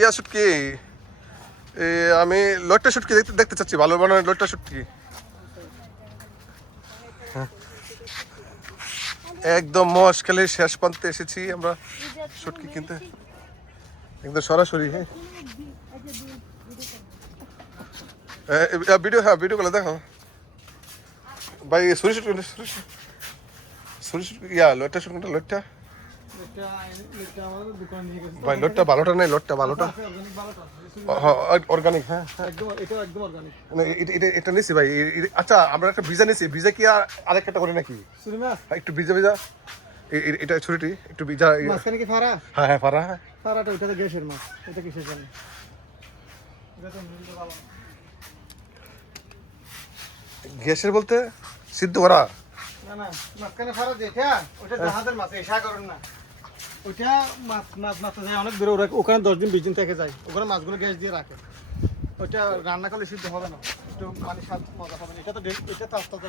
ইয়া শুটকি আমি লটটা শুটকি দেখতে চাচ্ছি, ভালো বানানো লটটা শুটকি। একদম মহেশখালীর শেষ প্রান্তে এসেছি আমরা শুটকি কিনতে, একদম সরাসরি। হ্যাঁ ভিডিও, হ্যাঁ ভিডিও করে দেখো ভাই। সরি শুটকি, সরি শুটকি, ইয়া লটটা শুটকিটা, লটটা ভাই, লটটা ভালোটা নেই, লটটা ভালোটা অর্গানিক। হ্যাঁ এটা নিছি ভাই। আচ্ছা আমরা একটা ভিজা নিছি, ভিজা কি আরেকটা করে নাকি? একটু ভিজা ভিজা এটা ছুরিটি একটু ভিজা। মাছখানে কি ফারা? হ্যাঁ হ্যাঁ ফারা। হ্যাঁ ফারাটা ওইটা তো গ্যাসের মাছ, এটা কিসের জন্য? গ্যাসের বলতে সিদ্ধ করা? না না, মাছখানে ফারা দেখা ওটা জাহাজের মাছ, এসা করেন না। ওইটা মাছ মাছ মাছটা যায় অনেক দূরে, ওখানে 10 দিন 20 দিন থেকে যায়, ওখানে মাছগুলো গ্যাস দিয়ে রাখে। ওইটা রান্না করলে সিদ্ধ হবে না, একটু মানে স্বাদ মজা হবে না। এটা তো এটা তো আস্তে আস্তে